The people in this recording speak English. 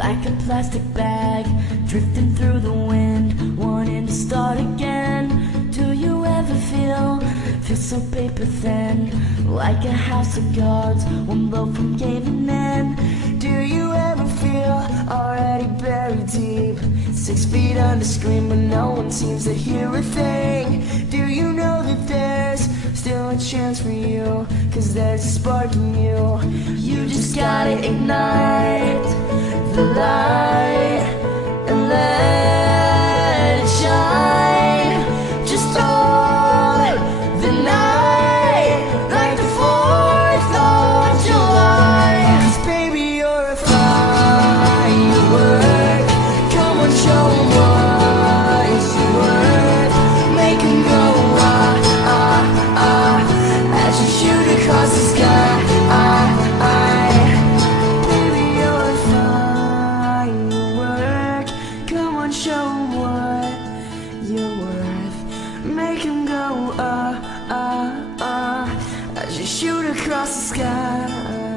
like a plastic bag, drifting through the wind, wanting to start again. Do you ever feel so paper thin, like a house of cards, one blow from caving in? Do you ever feel already buried deep, 6 feet under, scream, but no one seems to hear a thing? Do you know that there's still a chance for you, 'cause there's a spark in you? You just gotta ignite the light and let it shine. Just on the night, like the 4th of July. 'Cause baby, you're a firework. Come on, show 'em what it's worth. Make 'em go ah, ah, ah, as you shoot across the sky. Baby, you're a firework. Come on, show 'em what you're worth. Make 'em go ah, ah, ah, as you shoot across the sky.